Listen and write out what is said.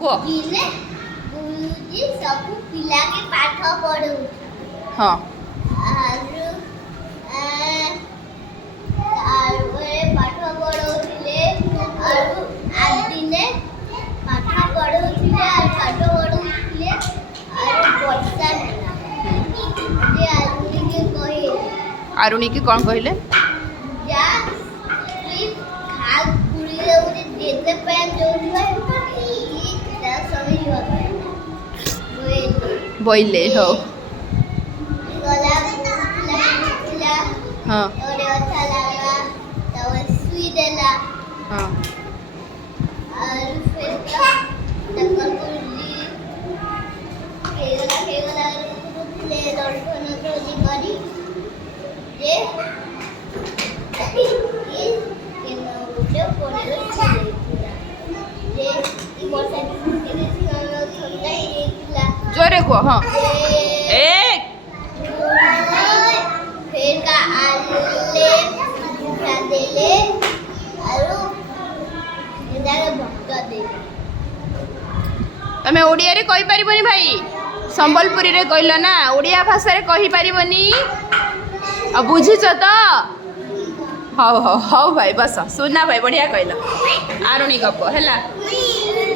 दिने गुरुजी सब पिला के पाठ पढ़ू हाँ आरु आरु पाठ पढ़ौथिले आरु आज दिने पाठ पढ़ौथिले आरु पाठ पढ़ौथिले आरु वर्षा नेला जे आरुणी की कौन कहले जा प्लीज खाद पूरी रे देते पे जो बोले हो हाँ हाँ जोरे को हाँ एक फिर का आले देले आरो एदारे भक्त दे तमे ओडिया रे कहि परिबनी भाई संबलपुरी रे कहलो ना ओडिया भाषा रे कहि परिबनी अब बुझिछ त हाउ हाउ हाउ भाई बस सुना भाई बढ़िया कहलो आरुणी गप हैला